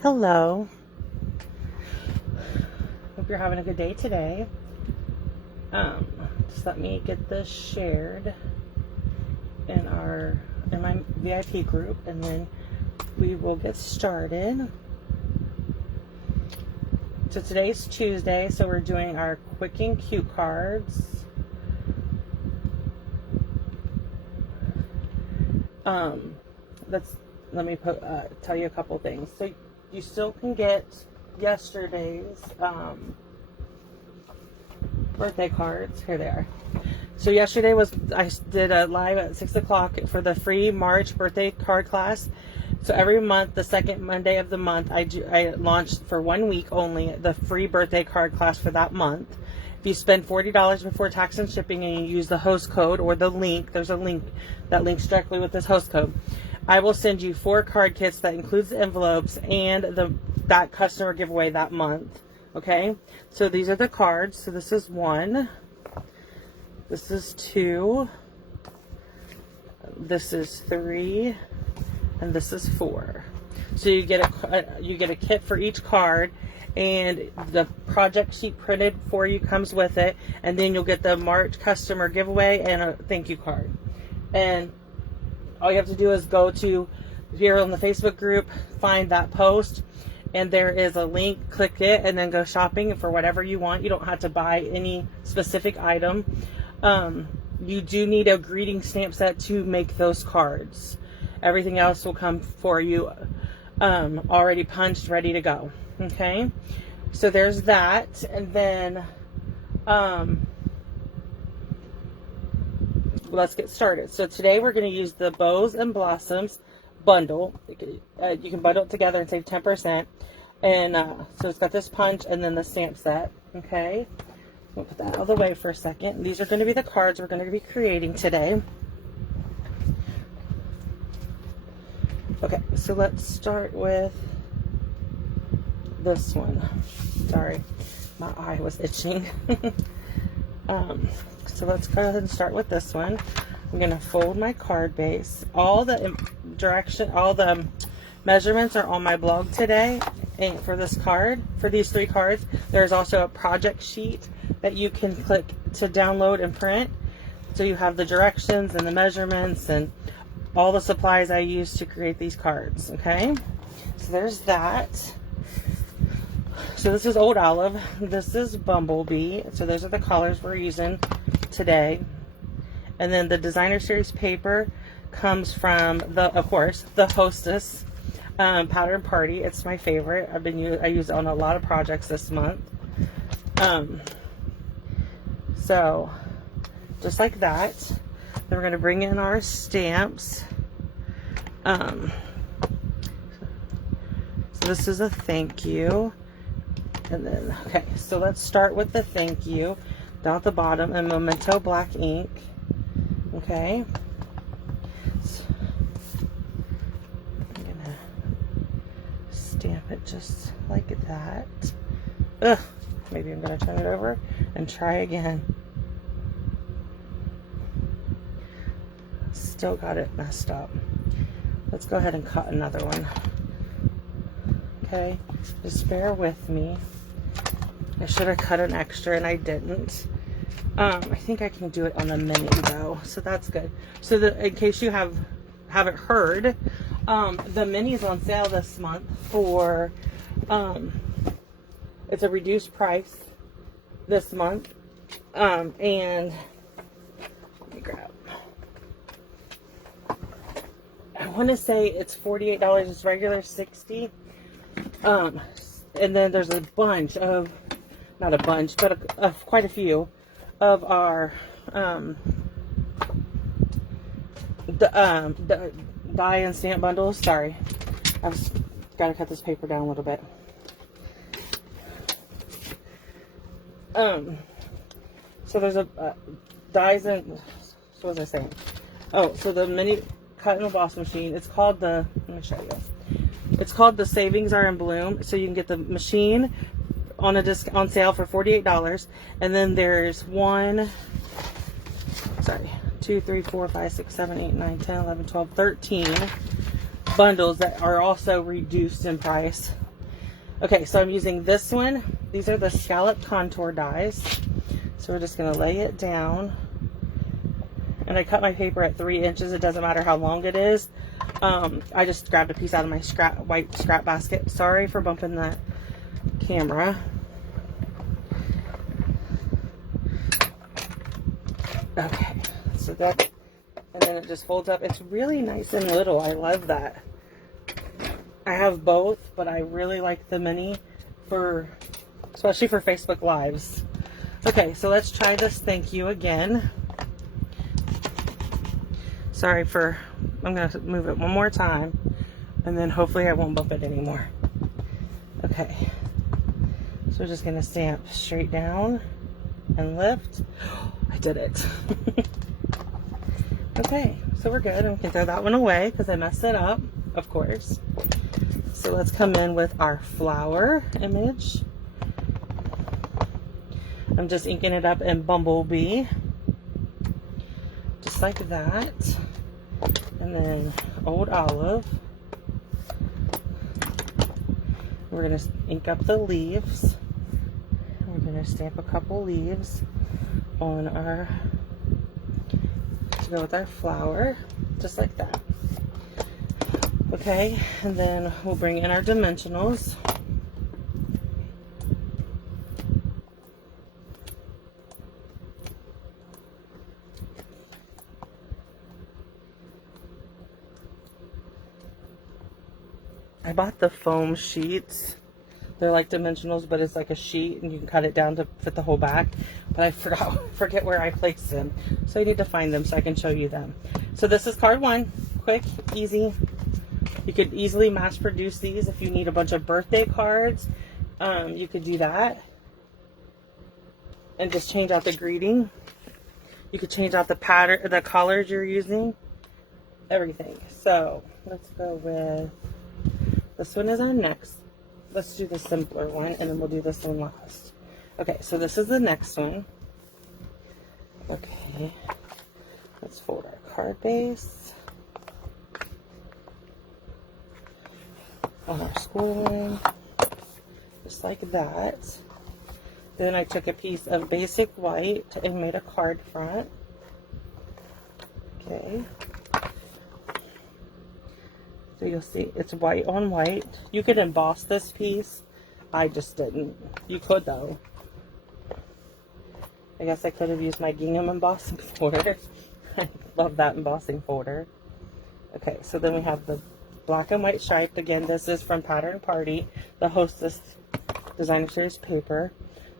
Hello. Hope you're having a good day today. Just let me get this shared in my VIP group, and then we will get started. So today's Tuesday, so we're doing our quick and cute cards. Let me tell you a couple things. So you still can get yesterday's birthday cards. Here they are. So yesterday I did a live at 6 o'clock for the free March birthday card class. So every month, the second Monday of the month, I launched for 1 week only the free birthday card class for that month. If you spend $40 before tax and shipping and you use the host code or the link, there's a link that links directly with this host code, I will send you 4 card kits that includes the envelopes and that customer giveaway that month. Okay, so these are the cards. So this is 1, this is 2, this is 3, and this is 4. So you get a kit for each card, and the project sheet printed for you comes with it, and then you'll get the March customer giveaway and a thank you card. And all you have to do is go to here on the Facebook group, find that post, and there is a link, click it, and then go shopping for whatever you want. You don't have to buy any specific item. You do need a greeting stamp set to make those cards. Everything else will come for you already punched, ready to go. Okay, so there's that. And then let's get started. So today we're going to use the Boughs and Blossoms Bundle. You can bundle it together and save 10%. And so it's got this punch and then the stamp set. Okay, we'll put that out of the way for a second. These are going to be the cards we're going to be creating today. Okay, so let's start with this one. Sorry, my eye was itching. So let's go ahead and start with this one. I'm going to fold my card base. All the measurements are on my blog today. And for this card, for these 3 cards, there's also a project sheet that you can click to download and print. So you have the directions and the measurements and all the supplies I use to create these cards. Okay, so there's that. So this is Old Olive, this is Bumblebee. So those are the colors we're using today. And then the designer series paper comes from of course the Hostess Pattern Party. It's my favorite. I use it on a lot of projects this month. So just like that. Then we're going to bring in our stamps. So this is a thank you. And then, okay, so let's start with the thank you down at the bottom in Memento black ink. Okay. So I'm going to stamp it just like that. Ugh, maybe I'm going to turn it over and try again. Still got it messed up. Let's go ahead and cut another one. Okay, just bear with me. I should have cut an extra and I didn't. I think I can do it on the mini though, so that's good. So in case you haven't heard, the mini is on sale this month for it's a reduced price this month. And let me grab. I want to say it's $48. It's regular $60. And then there's a bunch of, not a bunch, but quite a few of our die and stamp bundles. Sorry, I've got to cut this paper down a little bit. So there's a dies and what was I saying? Oh, so the mini cut and emboss machine. It's called let me show you. It's called the Savings Are in Bloom. So you can get the machine on sale for $48, and then there's 2, 3, 4, 5, 6, 7, 8, 9, 10, 11, 12, 13 bundles that are also reduced in price Okay, so I'm using this one. These are the scallop contour dies. So we're just gonna lay it down. And I cut my paper at 3 inches. It doesn't matter how long it is. I just grabbed a piece out of my white scrap basket. Sorry for bumping the camera. Okay, so that, and then it just folds up. It's really nice and little. I love that. I have both, but I really like the mini for, especially for Facebook Lives. Okay, so let's try this thank you again. Sorry for, I'm going to move it one more time, and then hopefully I won't bump it anymore. Okay, so we're just going to stamp straight down and lift. I did it. Okay, so we're good. And we can throw that one away because I messed it up, of course. So let's come in with our flower image. I'm just inking it up in Bumblebee. Just like that. And then Old Olive. We're going to ink up the leaves. We're going to stamp a couple leaves on our, to go with our flower, just like that. Okay, and then we'll bring in our dimensionals. I bought the foam sheets. They're like dimensionals, but it's like a sheet and you can cut it down to fit the whole back. But I forget where I placed them. So I need to find them so I can show you them. So this is card 1. Quick, easy. You could easily mass produce these if you need a bunch of birthday cards. You could do that. And just change out the greeting. You could change out the pattern, the colors you're using. Everything. So let's go with, this one is our next. Let's do the simpler one, and then we'll do this one last. Okay, so this is the next one. Okay, let's fold our card base on our schooling, just like that. Then I took a piece of basic white and made a card front. Okay. So you'll see it's white on white. You could emboss this piece. I just didn't. You could though. I guess I could have used my gingham embossing folder. I love that embossing folder. Okay, so then we have the black and white stripe. Again, this is from Pattern Party, the Hostess Designer Series paper.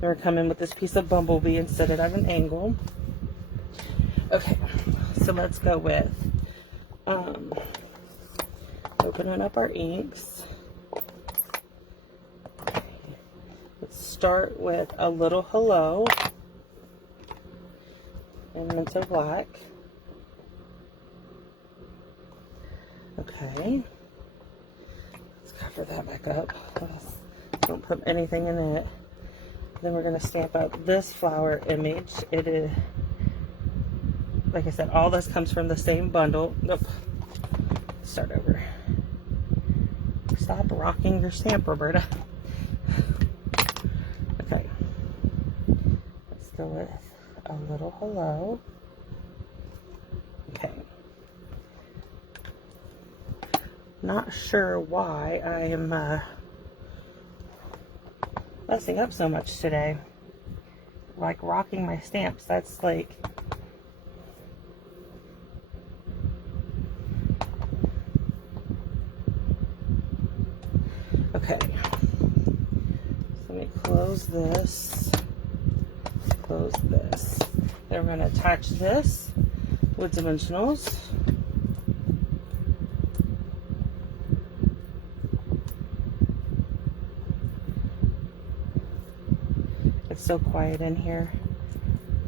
Then we're coming with this piece of Bumblebee and set it at an angle. Okay, so let's go with opening up our inks. Let's start with a little hello in Mental Black. Okay. Let's cover that back up. Don't put anything in it. Then we're going to stamp out this flower image. It is, like I said, all this comes from the same bundle. Nope. Start over. Stop rocking your stamp, Roberta. Okay. Let's go with a little hello. Okay. Not sure why I am messing up so much today. Like rocking my stamps. That's like, okay, so let me close this, close this. Then we're going to attach this with dimensionals. It's so quiet in here.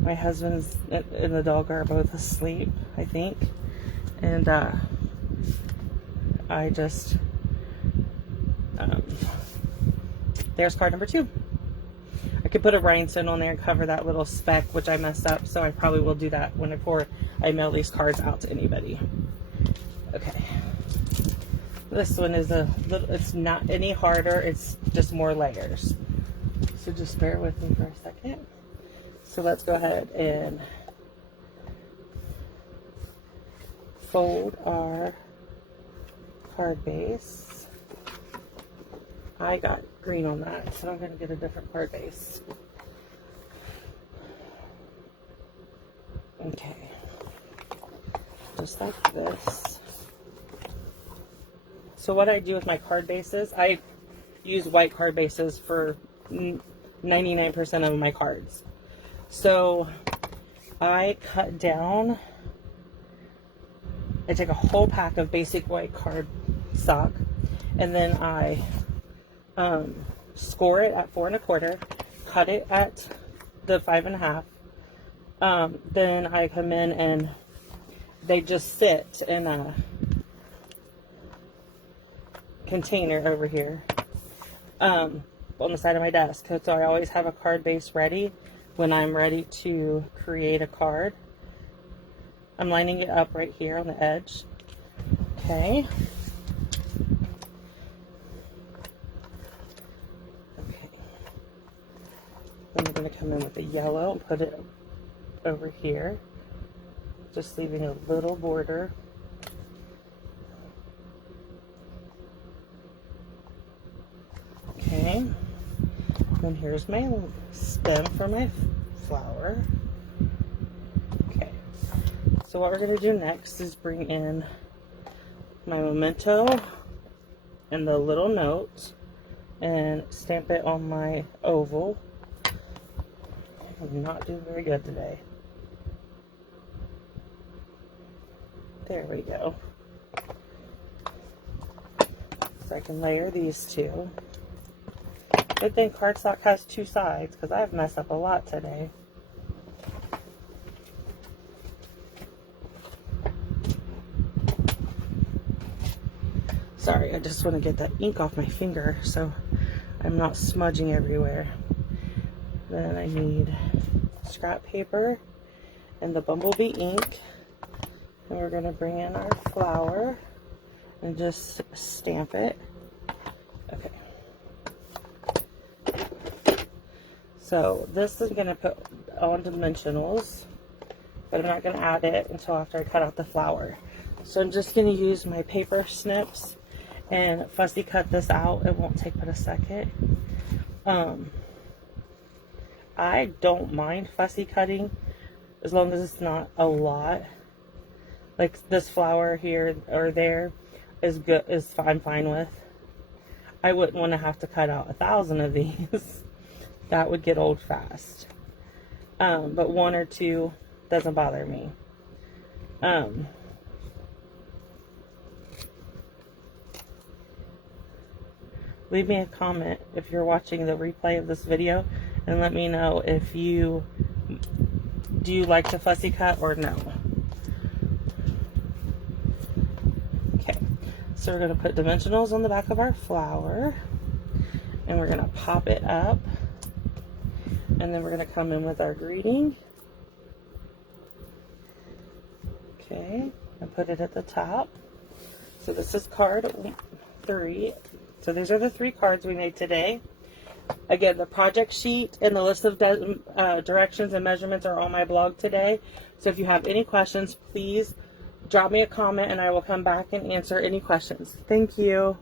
My husband's and the dog are both asleep, I think. And I just... there's card number 2. I could put a rhinestone on there and cover that little speck, which I messed up, so I probably will do that before I mail these cards out to anybody. Okay. This one is a little, it's not any harder, it's just more layers. So just bear with me for a second. So let's go ahead and fold our card base. I got green on that, so I'm going to get a different card base. Okay, just like this. So what I do with my card bases, I use white card bases for 99% of my cards. So I cut down, I take a whole pack of basic white card stock, and then I score it at 4 1/4, cut it at the 5 1/2. Then I come in and they just sit in a container over here on the side of my desk. So I always have a card base ready when I'm ready to create a card. I'm lining it up right here on the edge. Okay. Okay. Then I'm going to come in with the yellow and put it over here, just leaving a little border. Okay, and here's my stem for my flower. Okay, so what we're going to do next is bring in my memento and the little note and stamp it on my oval. I'm not doing very good today. There we go. So I can layer these two. Good thing cardstock has two sides, because I've messed up a lot today. Sorry, I just want to get that ink off my finger so I'm not smudging everywhere. Then I need scrap paper and the bumblebee ink. And we're going to bring in our flower and just stamp it. Okay. So this is going to put on dimensionals, but I'm not going to add it until after I cut out the flower. So I'm just going to use my paper snips and fussy cut this out. It won't take but a second. I don't mind fussy cutting as long as it's not a lot. Like this flower here or there is good, I'm fine with. I wouldn't want to have to cut out 1,000 of these. That would get old fast. But 1 or 2 doesn't bother me. Leave me a comment if you're watching the replay of this video and let me know if do you like to fussy cut or no. Okay, so we're going to put dimensionals on the back of our flower and we're going to pop it up, and then we're going to come in with our greeting. Okay, and put it at the top. So this is card 3. So these are the 3 cards we made today. Again, the project sheet and the list of directions and measurements are on my blog today. So if you have any questions, please drop me a comment and I will come back and answer any questions. Thank you.